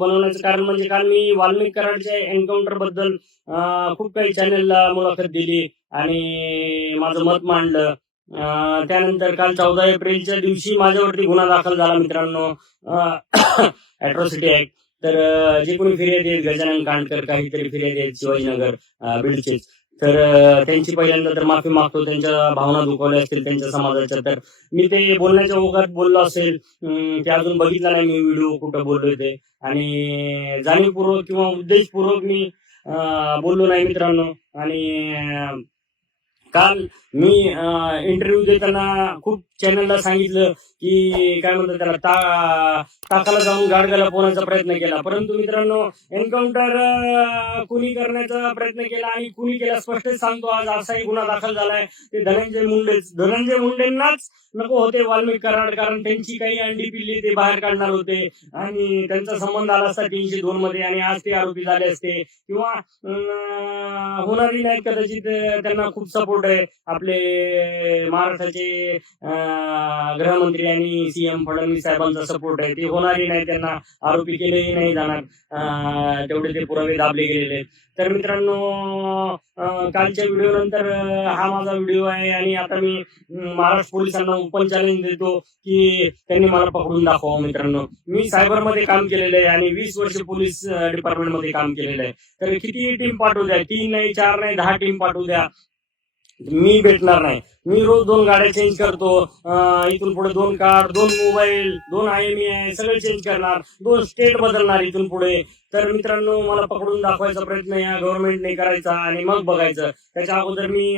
बनवण्याचं कारण म्हणजे काल मी वाल्मिक कराडच्या एन्काउंटर बद्दल खूप काही चॅनेलला मुलाखत दिली आणि माझं मत मांडलं. त्यानंतर काल 14 एप्रिलच्या दिवशी माझ्यावरती गुन्हा दाखल झाला मित्रांनो, अॅट्रॉसिटी ऍक्ट. तर जे कोणी फिर्यादी आहेत, गजानन कांडकर काहीतरी फिर्यादी आहेत शिवाजीनगर बीडचेच, तर त्यांची पहिल्यांदा तर माफी मागतो. त्यांच्या भावना दुखावल्या असतील त्यांच्या समाजाच्या, तर मी ते बोलण्याच्या ओघात बोललो असेल, ते अजून बघितला नाही मी व्हिडिओ कुठं बोललोय ते, आणि जाणीवपूर्वक किंवा उद्देशपूर्वक मी बोललो नाही मित्रांनो. आणि काल मी इंटरव्ह्यू देताना खूप चॅनलला सांगितलं की काय म्हणतात त्याला, टाकाला जाऊन गाडगाला पोहण्याचा प्रयत्न केला, परंतु मित्रांनो एन्काउंटर कुणी करण्याचा प्रयत्न केला आणि कुणी केला स्पष्ट सांगतो. आज असाही गुन्हा दाखल झालाय, ते धनंजय मुंडेंनाच नको होते वाल्मिक कराड, कारण त्यांची काही अंडी पिल्ली ते बाहेर काढणार होते आणि त्यांचा संबंध आला असता 302 मध्ये आणि आज ते आरोपी झाले असते, किंवा होणारी नाही कदाचित. त्यांना खूप सपोर्ट आहे आपले महाराष्ट्राचे गृहमंत्री आणि सीएम फडणवीस साहेबांचा सपोर्ट आहे. ते होणारी नाही, त्यांना आरोपी केलेही नाही जाणार, तेवढे ते पुरावे दाबले गेलेले आहेत. तर मित्रांनो, कालच्या व्हिडिओ नंतर हा माझा व्हिडिओ आहे आणि आता मी महाराष्ट्र पोलिसांना ओपन चॅलेंज देतो की त्यांनी मला पकडून दाखवा. मित्रांनो, मी सायबरमध्ये काम केलेलं आहे आणि 20 वर्ष पोलीस डिपार्टमेंटमध्ये काम केलेलं आहे. तर किती टीम पाठवू द्या, 3 नाही 4 नाही 10 टीम पाठवू द्या, मी भेटणार नाही. मी रोज 2 गाड्या चेंज करतो, इथून पुढे 2 कार, 2 मोबाईल, 2 IMEI सगळे चेंज करणार, 2 स्टेट बदलणार इथून पुढे. तर मित्रांनो, मला पकडून दाखवायचा प्रयत्न या गव्हर्नमेंटने करायचा आणि मग बघायचं. त्याच्या अगोदर मी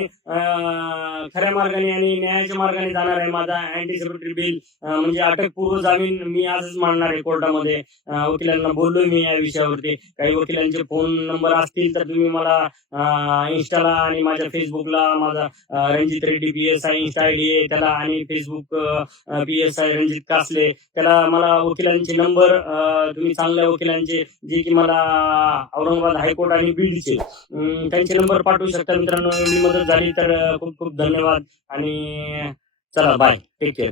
खऱ्या मार्गाने आणि न्यायाच्या मार्गाने जाणार आहे. माझा अँटी बिल म्हणजे अटकपूर्व जामीन मी आजच मांडणार आहे कोर्टामध्ये. वकिलांना बोललोय मी या विषयावरती. काही वकिलांचे फोन नंबर असतील तर तुम्ही मला इंस्टाला आणि माझ्या फेसबुकला माझा Ranjit Reddy PSI Insta ID आहे त्याला, आणि फेसबुक PSI रणजित कासले त्याला. मला वकिलांचे नंबर तुम्ही चांगल्या वकिलांचे जे की मला औरंगाबाद हायकोर्ट आणि बीडचे त्यांचे नंबर पाठवू शकता मित्रांनो. एवढी मदत झाली तर खूप खूप धन्यवाद आणि चला बाय, टेक केअर.